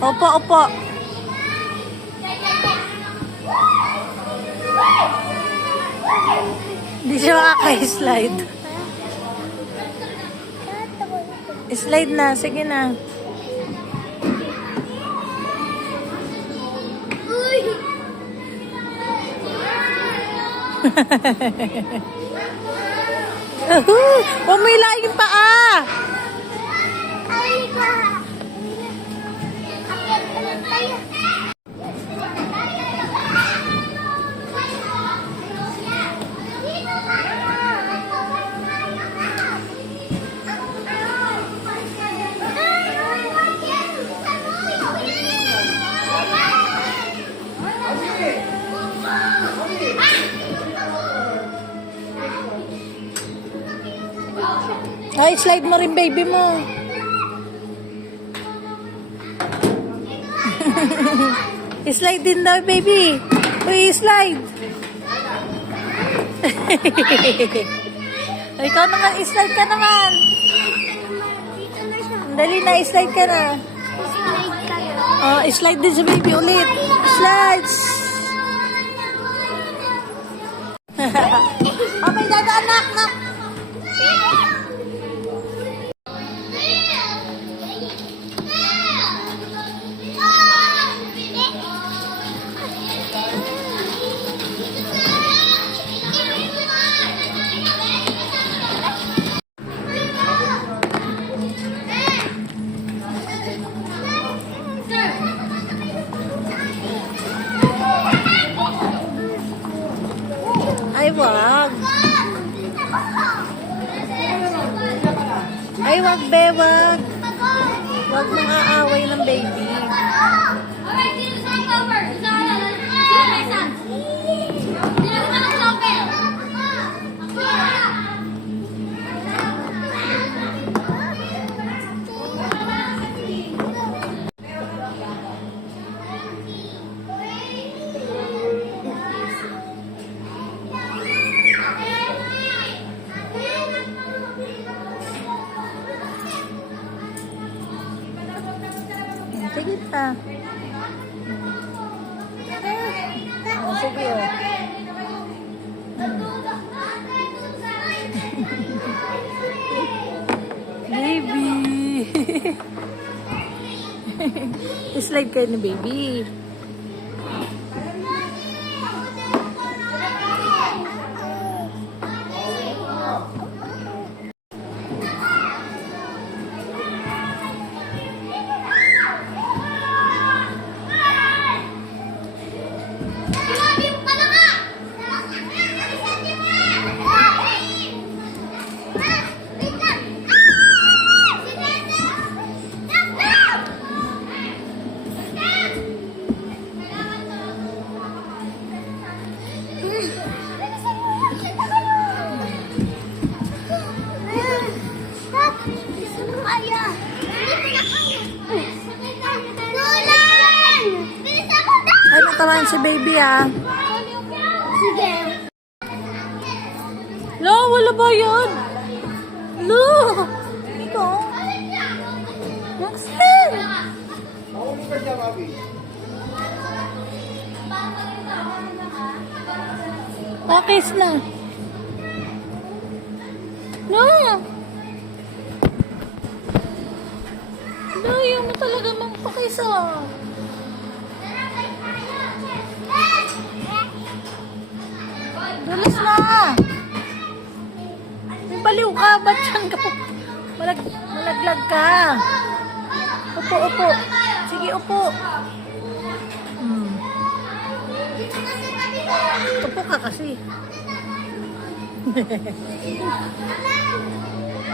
Opo, opo. Hindi siya makaka-slide. Slide na, sige na. Pumila yung paa. Ay, slide mo rin baby mo. Slide din daw baby. Uy, slide. Ikaw naman, slide ka naman. Dali na, slide ka na. Oh, slide din sa baby ulit. Slides. Oh, may dada anak, nak. Ay, wag. Ay, wag, be, wag. Wag mong aaway ng baby. Sige pa. Oh, sige oh. Baby. Slide kayo na baby. Ay, natawan si baby ah. Sige. Lo, wala ba yun? Lo! Ikaw? Maxine! Pakis na. No! No, yung mo talaga magpakis ah. Dulas na! May baliw ka, ba't saan ka po? Malaglag ka. Upo, upo. Sige, upo. Upo ka kasi.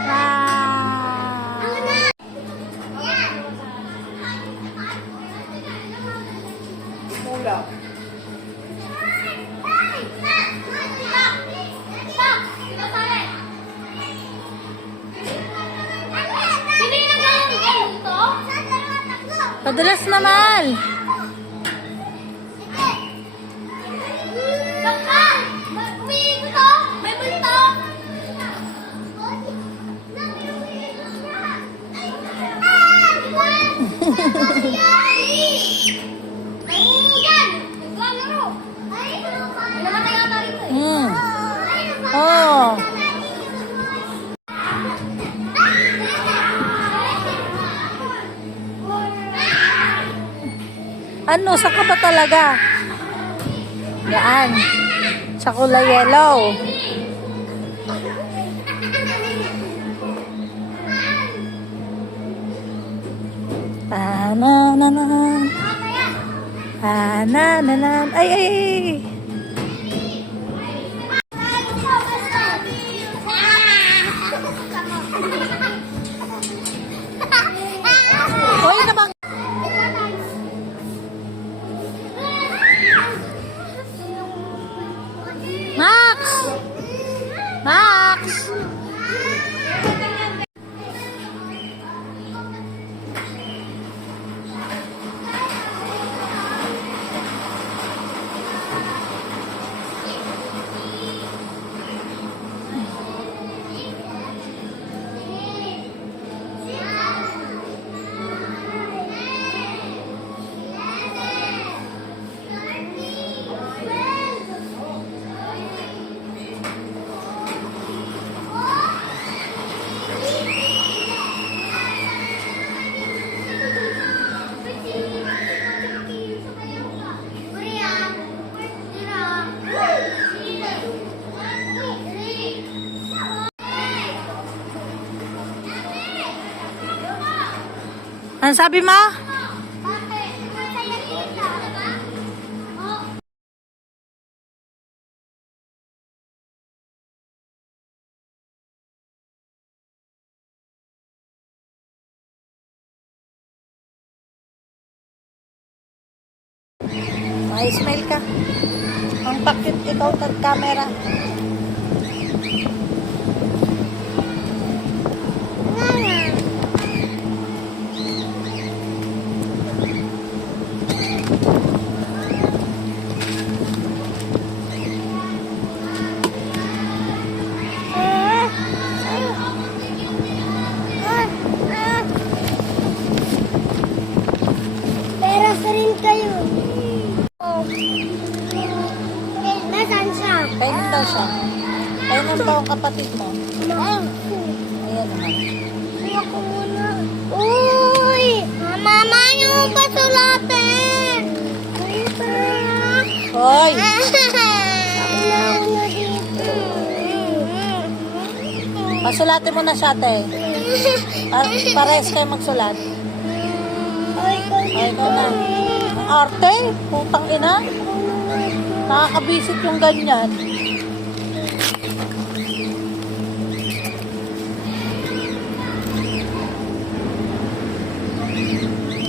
Ah. Padulas naman. Bakal! Umiikot to! May bulto! Nangungugan! Naglalaro! Ay, namatay ata rito eh. Hmm. Oh. Ano? Saan ka ba talaga? Yan. Sa kulay yellow. Tanananan. Tanananan. Ay, ay, ay. Hoy, nabang. Max! Max! Ano sabi mo? May smile ka. Ang pakit ikaw ng camera. Pero sa rin kayo. Nasaan siya? Kailan daw siya? Kailan daw ang kapatid mo? Ayan naman. Ako muna. Uy! Mama, yung pasulatin! Hoy! Pasulatin mo na siya, te. Pares kayo magsulat. Ay, ikaw na. Ang arte, putang ina. Nakakabisit yung ganyan.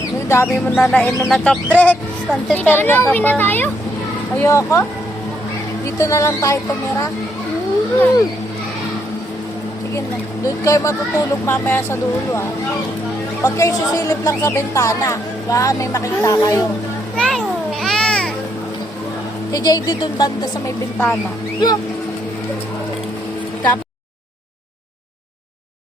Ang dami mo na nainom na top drinks. Tantiferya ka Uwi na pa. tayo? Ayoko. Dito na lang tayo tumira. Sige na. Doon kayo matutulog mamaya sa dulo, ah. Pag kayo sisilip lang sa bintana, baka may makita kayo. Si JD doon banda sa may bintana.